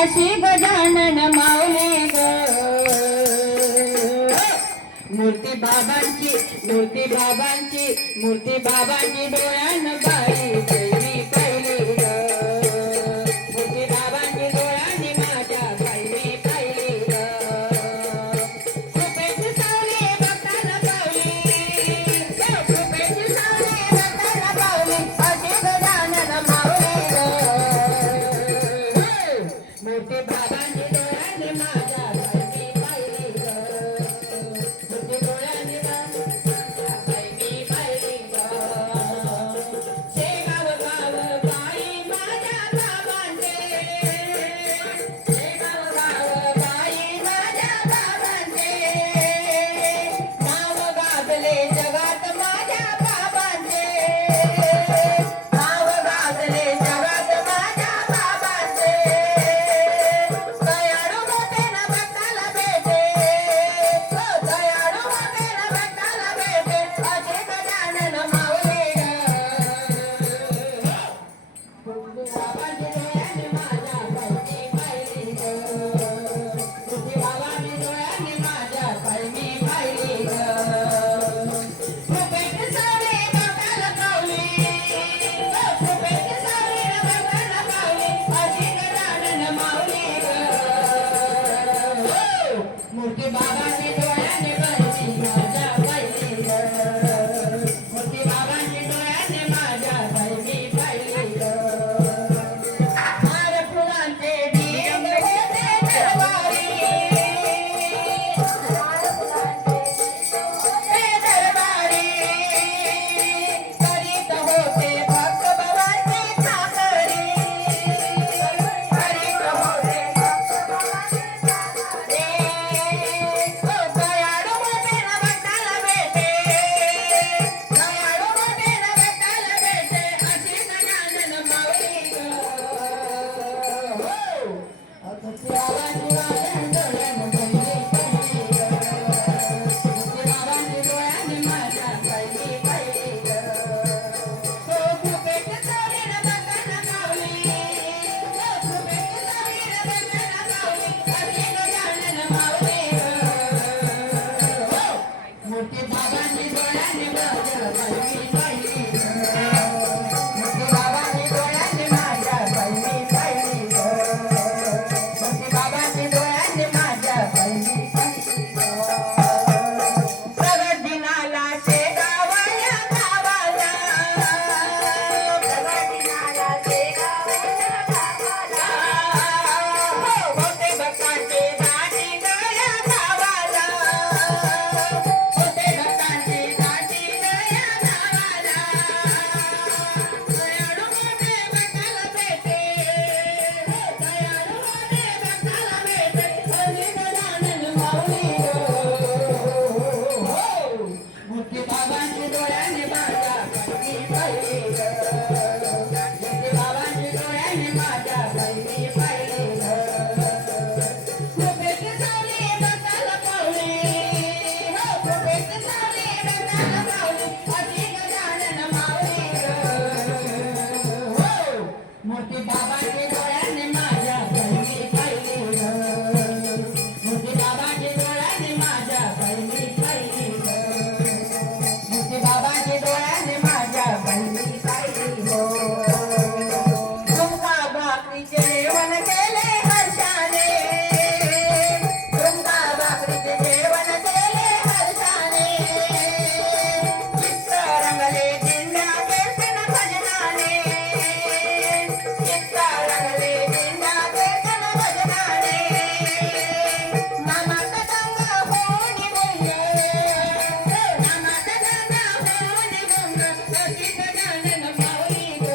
अशी गजानन माऊली ग मूर्ती बाबांची मूर्ती बाबांची मूर्ती बाबांची डोळ्यान बाई पहिली पहिली ग मूर्ती बाबांची डोळ्याने माझ्या पहिली पहिली ग कृपेची सावली भक्ताला पावली कृपेची सावली भक्ताला पावली अशी गजानन माऊली ग मूर्ती बाबांची डोळ्याने माझ्या पहिली पहिली ग मूर्ती डोळ्याने माझ्या पहिली पहिली ग शेगाव गाव बाई माझ्या बाबांचे शेगाव गाव बाई माझ्या बाबांचे नाव गाजले जगात माझ्या बाबांचे नाव गाजले जगात माझ्या बाबांचे दयाळू होते ना भक्ताला भेटे दयाळू होते ना भक्ताला भेटे असे गजानन माऊली ग बाबांची डोळ्याने माझ्या पहिली पहिली ग तुझी बाबांची डोळ्याने माझ्या पहिली पहिली ग कृपेची सावली भक्ताला पावली कृपेची सावली भक्ताला पावली अशी गजानन माऊली ग मूर्ती बाबांची डोळ्याने पहिली माझ्या पहिली ग मूर्ती बाबांची डोळ्याने माझ्या पहिली पहिली ग हार फुलांचे ढीग होते दरबारी हार फुलांचे ते दरबारी करीत होते भक्त बाबांची चाकरी करीत होते भक्त बाबांची चाकरी दयाळू होते ना भक्ताला भेटे दयाळू होते ना भक्ताला भेटे अशी गजानन माऊली ग तुझी बाबांची डोळ्याने पहिली पहिली ग तुझी बाबांची डोळ्याने माझ्या पहिली पहिली ग कृपेची सावली भक्ताला पावली कृपेची सावली भक्ताला पावली अशी गजानन माऊली ग मूर्ती बाबांची डोळ्याने माझ्या पहिली पहिली ग मूर्ती बाबांची डोळ्याने माझ्या पहिली पहिली ग मूर्ती बाबांची डोळ्याने माझ्या पहिली पहिली ग प्रगट दिनाला शेगावल्या गावाला प्रगट दिनाला शेगावल्या गावाला होते भक्तांचे दाटी गया गावाला होते भक्तांचे दाटी गया गावाला दयाळू होते भक्ताला भेटे दयाळू होते भक्ताला भेटे असे गजानन माऊली ग मूर्ती बाबांची डोळ्याने माझ्या पहिली पहिली ग मूर्ती बाबांची डोळ्याने माझ्या पहिली पहिली ग कृपेची सावली भक्ताला पावली कृपेची सावली भक्ताला पावली अशी गजानन माऊली ग मूर्ती बाबांची डोळ्याने माझ्या पहिली पहिली ग मूर्ती बाबांची डोळ्याने माझ्या पहिली पहिली ग मूर्ती बाबांची डोळ्याने माझ्या पहिली पहिली ग झुमका भाकरीचे जेवण केले हर्षाने झुमका भाकरीचे जेवण केले हर्षाने चित्र रंगले दिंड्या कीर्तन भजनाने चित्र रंगले दिंड्या कीर्तन भजनाने नामाचा गंगा होऊन गुंग नामाचा गंगा होऊन गुंग अशी गजानन माऊली ग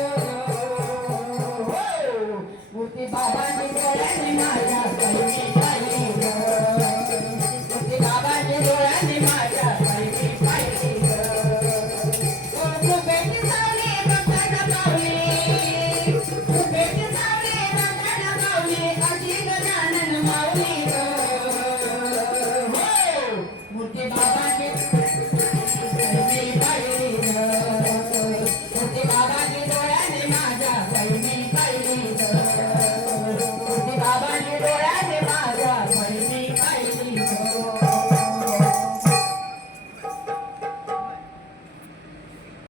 मूर्ती बाबांची डोळ्याने माझ्या पहिली पहिली ग मूर्ती बाबांची डोळ्याने माझ्या पहिली पहिली ग कृपेची सावली भक्ताला पावली कृपेची सावली भक्ताला पावली अशी गजानन माऊली ग मूर्ती बाबांची पहिली पहिली ग मूर्ती बाबांची डोळ्याने माझ्या पहिली पहिली ग मूर्ती बाबांची हो